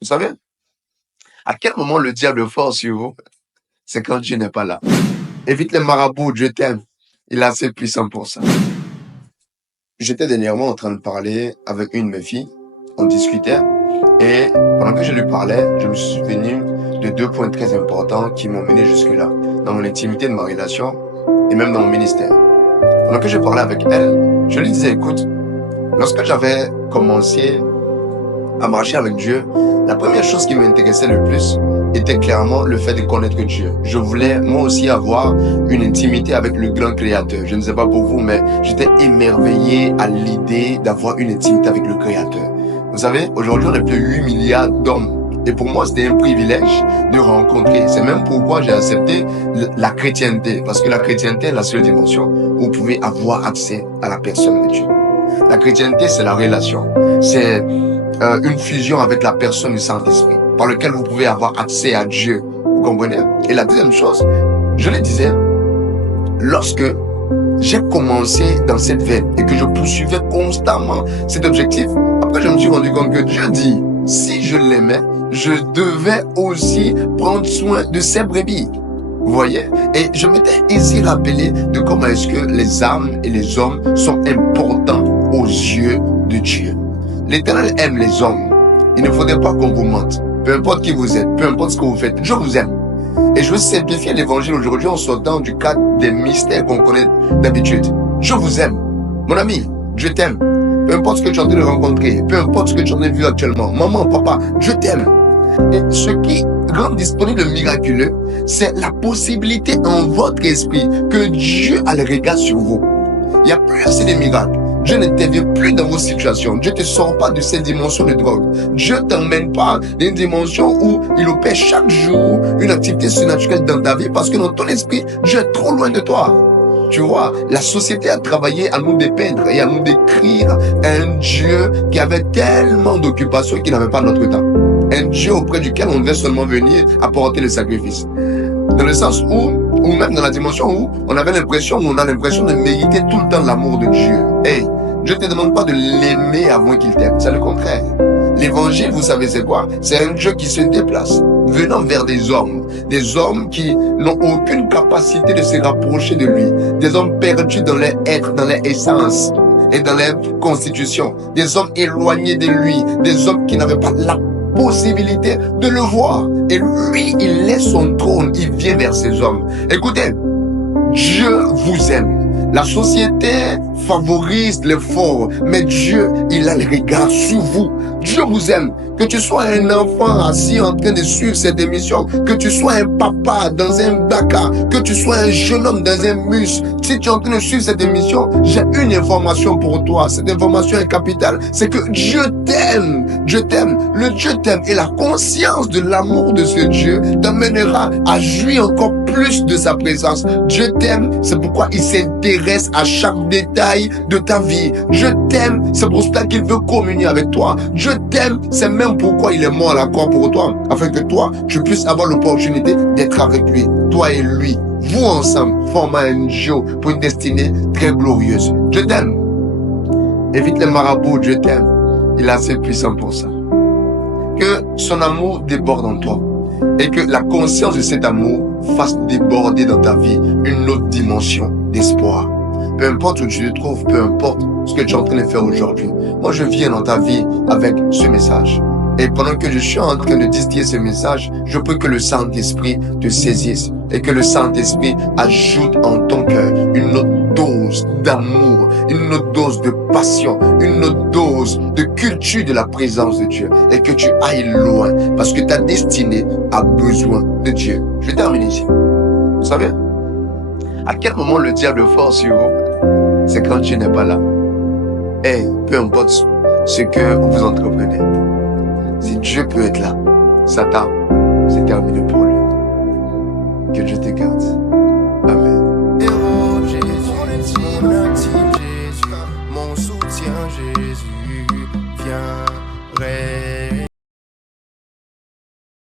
Vous savez, à quel moment le diable est fort sur vous? C'est quand Dieu n'est pas là. Évite les marabouts, Dieu t'aime. Il est assez puissant pour ça. J'étais dernièrement en train de parler avec une de mes filles. On discutait. Et pendant que je lui parlais, je me suis souvenu de 2 points très importants qui m'ont mené jusque-là, dans mon intimité de ma relation et même dans mon ministère. Pendant que je parlais avec elle, je lui disais, écoute, lorsque j'avais commencé à marcher avec Dieu, la première chose qui m'intéressait le plus était clairement le fait de connaître Dieu. Je voulais moi aussi avoir une intimité avec le grand créateur. Je ne sais pas pour vous, mais j'étais émerveillé à l'idée d'avoir une intimité avec le créateur. Vous savez, aujourd'hui on est plus de 8 milliards d'hommes. Et pour moi, c'était un privilège de rencontrer. C'est même pourquoi j'ai accepté la chrétienté. Parce que la chrétienté est la seule dimension où vous pouvez avoir accès à la personne de Dieu. La chrétienté, c'est la relation. C'est une fusion avec la personne du Saint-Esprit, par lequel vous pouvez avoir accès à Dieu. Vous comprenez? Et la deuxième chose, je le disais, lorsque j'ai commencé dans cette veine et que je poursuivais constamment cet objectif, après je me suis rendu compte que Dieu dit, si je l'aimais, je devais aussi prendre soin de ses brebis. Vous voyez? Et je m'étais ainsi rappelé de comment est-ce que les âmes et les hommes sont importants aux yeux de Dieu. L'Éternel aime les hommes. Il ne faudrait pas qu'on vous mente. Peu importe qui vous êtes, peu importe ce que vous faites, Dieu vous aime. Et je veux simplifier l'évangile aujourd'hui en sortant du cadre des mystères qu'on connaît d'habitude. Dieu vous aime. Mon ami, Dieu t'aime. Peu importe ce que tu es en train de rencontrer, peu importe ce que tu es en train de vivre actuellement, maman, papa, Dieu t'aime. Et ce qui rend disponible le miraculeux, c'est la possibilité en votre esprit que Dieu a le regard sur vous. Il n'y a plus assez de miracles. Dieu n'intervient plus dans vos situations. Dieu ne te sort pas de cette dimension de drogue. Dieu ne t'emmène pas dans une dimension où il opère chaque jour une activité surnaturelle dans ta vie parce que dans ton esprit, Dieu est trop loin de toi. Tu vois, la société a travaillé à nous dépeindre et à nous décrire un Dieu qui avait tellement d'occupations qu'il n'avait pas notre temps. Un Dieu auprès duquel on devait seulement venir apporter le sacrifice. Dans le sens où, ou même dans la dimension où on avait l'impression, on a l'impression de mériter tout le temps l'amour de Dieu. Hey, Dieu ne te demande pas de l'aimer avant qu'il t'aime, c'est le contraire. L'évangile, vous savez c'est quoi? C'est un Dieu qui se déplace, venant vers des hommes qui n'ont aucune capacité de se rapprocher de lui, des hommes perdus dans leur être, dans leur essence et dans leur constitution, des hommes éloignés de lui, des hommes qui n'avaient pas la possibilité de le voir. Et lui, il laisse son trône, il vient vers ces hommes. Écoutez, Dieu vous aime. La société favorise les forts, mais Dieu, il a le regard sur vous. Dieu vous aime. Que tu sois un enfant assis en train de suivre cette émission, que tu sois un papa dans un Dakar, que tu sois un jeune homme dans un bus, si tu es en train de suivre cette émission, j'ai une information pour toi. Cette information est capitale. C'est que Dieu t'aime. Dieu t'aime. Le Dieu t'aime. Et la conscience de l'amour de ce Dieu t'amènera à jouir encore plus de sa présence. Dieu t'aime. C'est pourquoi il s'intéresse à chaque détail de ta vie. Dieu t'aime. C'est pour cela qu'il veut communier avec toi. Dieu t'aime. C'est même pourquoi il est mort à la croix pour toi. Afin que toi, tu puisses avoir l'opportunité d'être avec lui. Toi et lui. Vous ensemble formez un duo pour une destinée très glorieuse. Dieu t'aime. Évite les marabouts, Dieu t'aime. Il est assez puissant pour ça. Que son amour déborde en toi. Et que la conscience de cet amour fasse déborder dans ta vie une autre dimension d'espoir. Peu importe où tu te trouves, peu importe ce que tu es en train de faire aujourd'hui. Moi, je viens dans ta vie avec ce message. Et pendant que je suis en train de distiller ce message, je peux que le Saint-Esprit te saisisse et que le Saint-Esprit ajoute en ton cœur une autre dose d'amour, une autre dose de passion, une autre dose de culture de la présence de Dieu et que tu ailles loin parce que ta destinée a besoin de Dieu. Je vais terminer ici. Vous savez, à quel moment le diable est fort sur vous? C'est quand Dieu n'est pas là. Et peu importe ce que vous entreprenez. Si Dieu peut être là, Satan, c'est terminé pour lui. Que Dieu te garde. Amen. Héros Jésus, mon intime Jésus, mon soutien Jésus, viens,